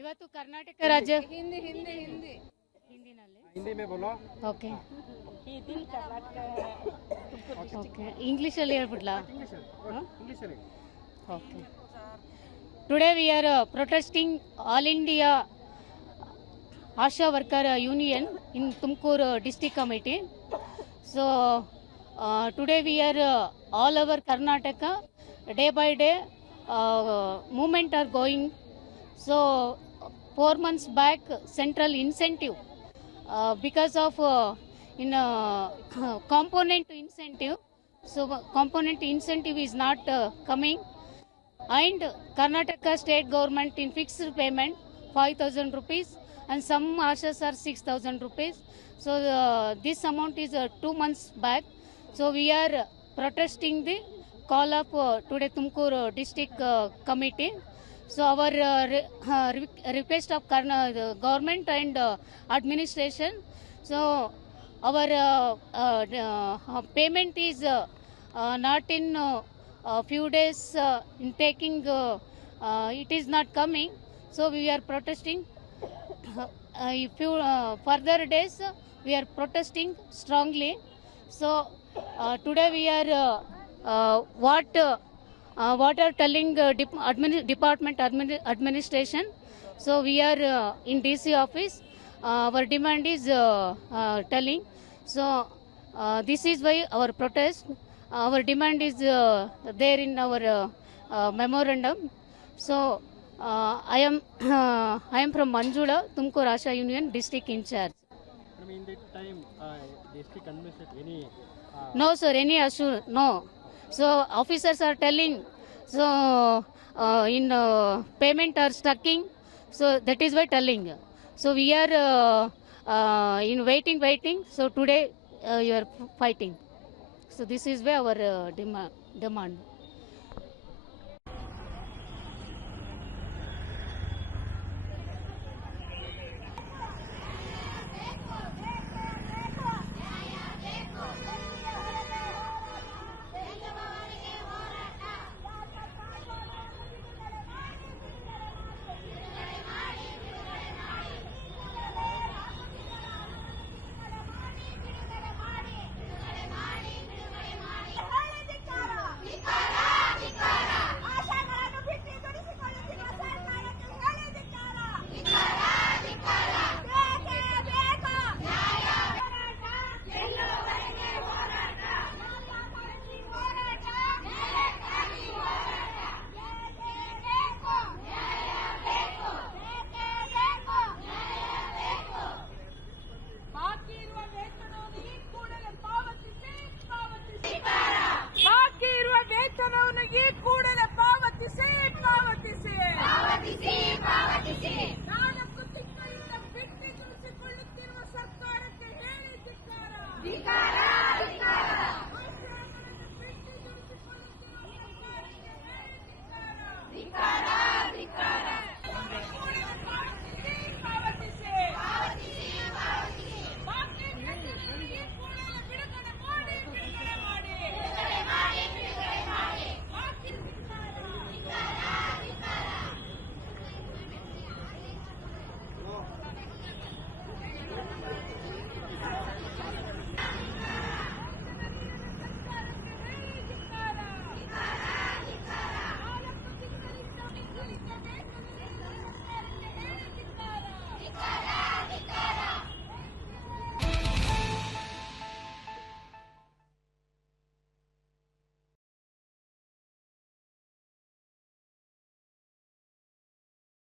ಇವತ್ತು ಕರ್ನಾಟಕ ರಾಜ್ಯ हिंदी हिंदी हिंदी ಹಿಂದಿನಲ್ಲಿ हिंदी में बोलो। ಓಕೆ ಈ ದಿನ ಕರ್ನಾಟಕ ಓಕೆ ಇಂಗ್ಲೀಷಲ್ಲಿ ಹೇಳ್ಬಿಡ್ಲಾ English English okay today we are protesting all India Asha worker union in Tumakuru district committee. So today we are all over Karnataka day by day movement are going. So 4 months back central incentive because of component incentive, so component incentive is not coming, and Karnataka state government in fixed payment 5,000 rupees and some ashas are 6,000 rupees. So this amount is 2 months back. So we are protesting the call of today Tumkur district committee. So our request of the government and administration. So our payment is not in a few days in taking. It is not coming. So we are protesting. If few further days we are protesting strongly. So today we are what are telling department administration. So we are in DC office. Our demand is telling. So this is why our protest. Our demand is there in our memorandum. So I am from Manjula, Tumkur Asha Union district in charge. In that time, district administration any? No sir, any issue no. So officers are telling, so in payment are stucking, so that is why telling. So we are in waiting. So today you are fighting. So this is why our demand. ವೇತನವನಿಗೆ ಕೂಡಲೇ ಪಾವತಿಸಿ ನಾಲ್ಕು ತಿಂಗಳಿಂದ ಬಿಟ್ಟಿಗೊಳಿಸಿಕೊಳ್ಳುತ್ತಿರುವ ಸರ್ಕಾರಕ್ಕೆ ಹೇಳಿ ಧಿಕ್ಕಾರ.